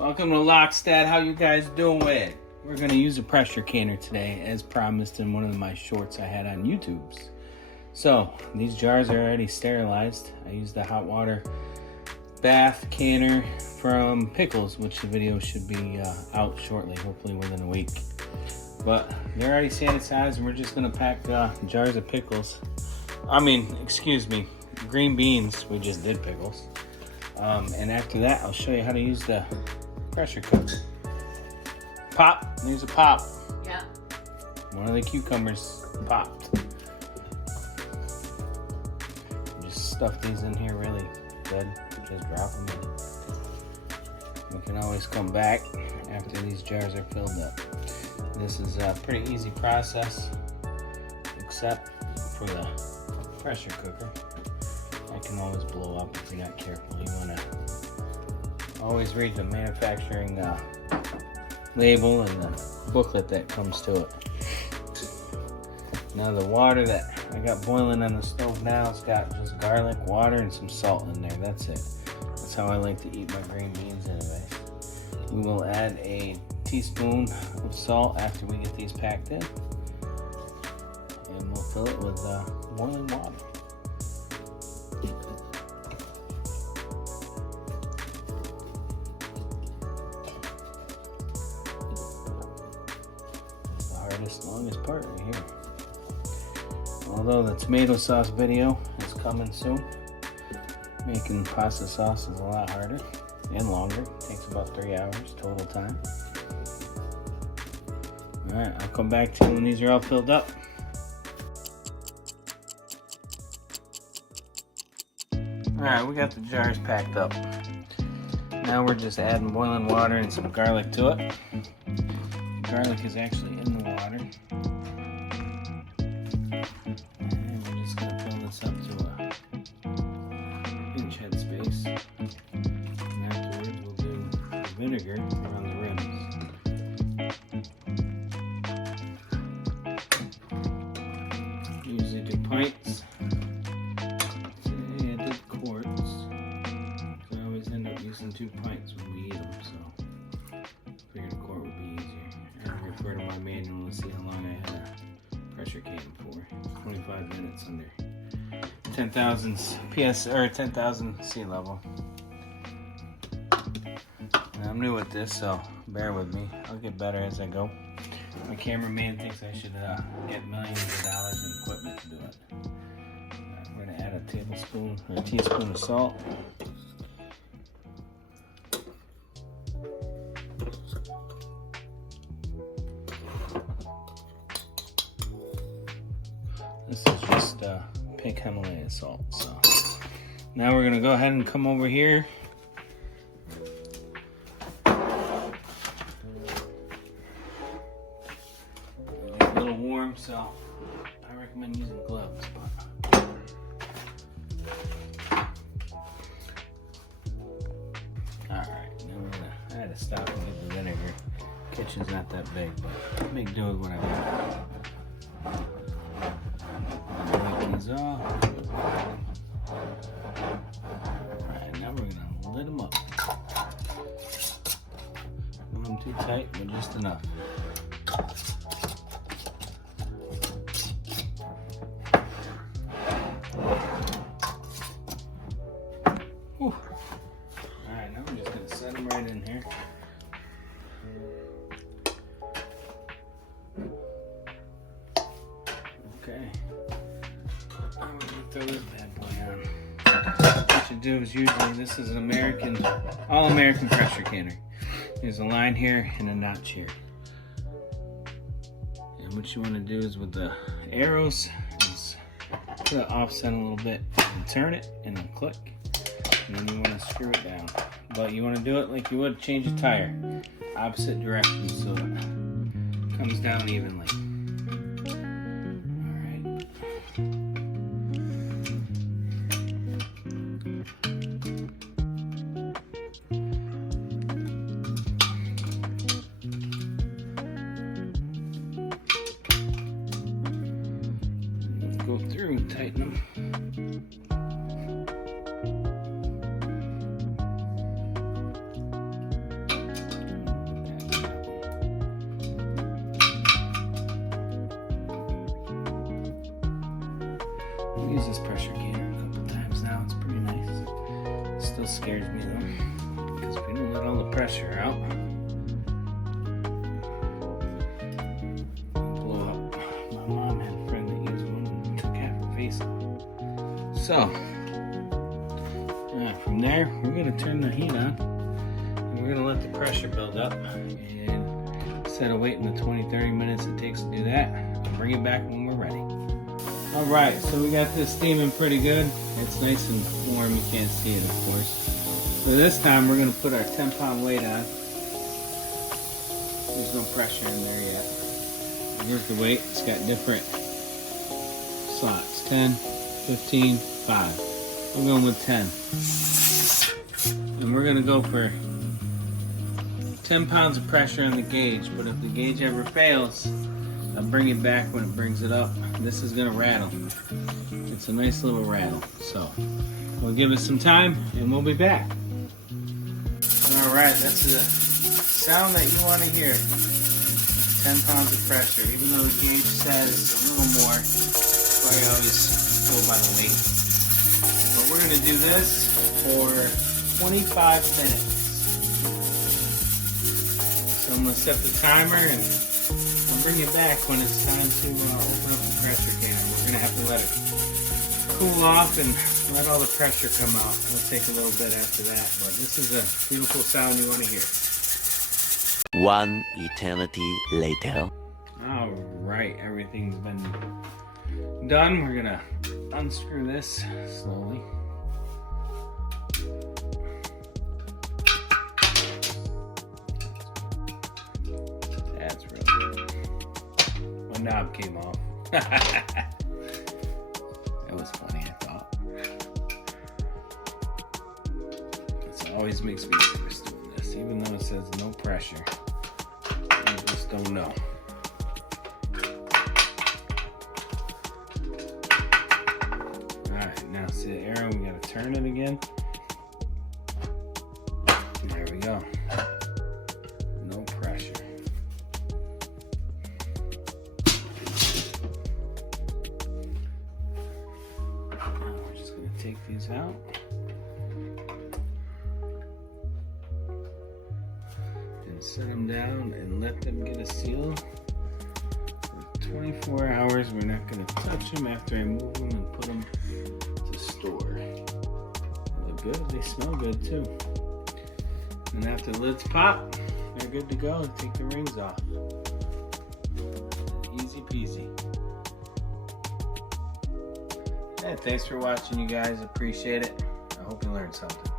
Welcome to Homestead. How you guys doing? We're going to use a pressure canner today, as promised in one of my shorts I had on YouTube's. So, these jars are already sterilized. I used the hot water bath canner from Pickles, which the video should be out shortly, hopefully within a week. But they're already sanitized, and we're just going to pack jars of pickles. Green beans. We just did pickles. And after that, I'll show you how to use the pressure cooker. Pop. There's a pop. Yeah. One of the cucumbers popped. Just stuff these in here really good. Just drop them in. We can always come back after these jars are filled up. This is a pretty easy process, except for the pressure cooker. It can always blow up if you're not careful. You want to always read the manufacturing label and the booklet that comes to it. Now the water that I got boiling on the stove now has got just garlic, water, and some salt in there. That's it. That's how I like to eat my green beans anyway. We will add a teaspoon of salt after we get these packed in. And we'll fill it with boiling water. This longest part right here. Although the tomato sauce video is coming soon, making pasta sauce is a lot harder and longer. It takes about 3 hours total time. Alright, I'll come back to you when these are all filled up. Alright, we got the jars packed up. Now we're just adding boiling water and some garlic to it. Garlic is actually in the water. And we're just going to fill this up to a inch head space. And afterwards we'll do vinegar around the rims. Usually do pints. Today I did quarts. So I always end up using 2 pints when we eat them, so I figured a quart would be easier. Refer to my manual to see how long I had a pressure canner for. 25 minutes under 10,000 PS or 10,000 sea level. Now, I'm new at this, so bear with me. I'll get better as I go. My cameraman thinks I should get millions of dollars in equipment to do it. We're gonna add a tablespoon or a teaspoon of salt. This is just pink Himalayan salt. So now we're gonna go ahead and come over here. It's a little warm, so I recommend using gloves. All right, now I had to stop and get the vinegar. Kitchen's not that big, but make do with what I got. Off. Alright, now we're gonna lit them up. Not them too tight, but just enough. Alright, now we're just gonna set them right in here. Okay. I'm gonna throw this bad boy on. What you do is usually, this is an all-American pressure canner. There's a line here and a notch here. And what you want to do is with the arrows, is put it offset a little bit and turn it and then click. And then you want to screw it down. But you want to do it like you would change a tire. Opposite directions so it comes down evenly. Go through and tighten them. used this pressure canner a couple times now. It's pretty nice. It still scares me though, because if we don't let all the pressure out, it'll blow up. My mom had a friend that used one and took half her face off. So, from there, we're going to turn the heat on, and we're going to let the pressure build up. And instead of waiting the 20-30 minutes it takes to do that, I'll bring it back when we're ready. Alright, so we got this steaming pretty good. It's nice and warm, you can't see it of course. So this time we're going to put our 10-pound weight on. There's no pressure in there yet. Here's the weight. It's got different slots. 10, 15, 5. We're going with 10. And we're going to go for 10 pounds of pressure on the gauge. But if the gauge ever fails, I'll bring it back when it brings it up. This is going to rattle. It's a nice little rattle. So we'll give it some time and we'll be back. Alright, that's the sound that you want to hear. 10 pounds of pressure. Even though the gauge says a little more, so I always go by the weight. But we're going to do this for 25 minutes. So I'm going to set the timer and I'll bring it back when it's time to open up the pressure canner. We're going to have to let it cool off and let all the pressure come out. It'll take a little bit after that, but this is a beautiful sound you want to hear. One eternity later. Alright, everything's been done. We're going to unscrew this slowly. That's real good. My knob came off. That was funny, I thought. It always makes me nervous doing this, even though it says no pressure. You just don't know. Alright, now see the arrow, we gotta turn it again. There we go. No pressure. Now we're just gonna take these out. And set them down and let them get a seal. For 24 hours, we're not gonna touch them after I move them and put them to store. They look good, they smell good too. And after the lids pop, they're good to go. Take the rings off. Easy peasy. Yeah, thanks for watching, you guys. Appreciate it. I hope you learned something.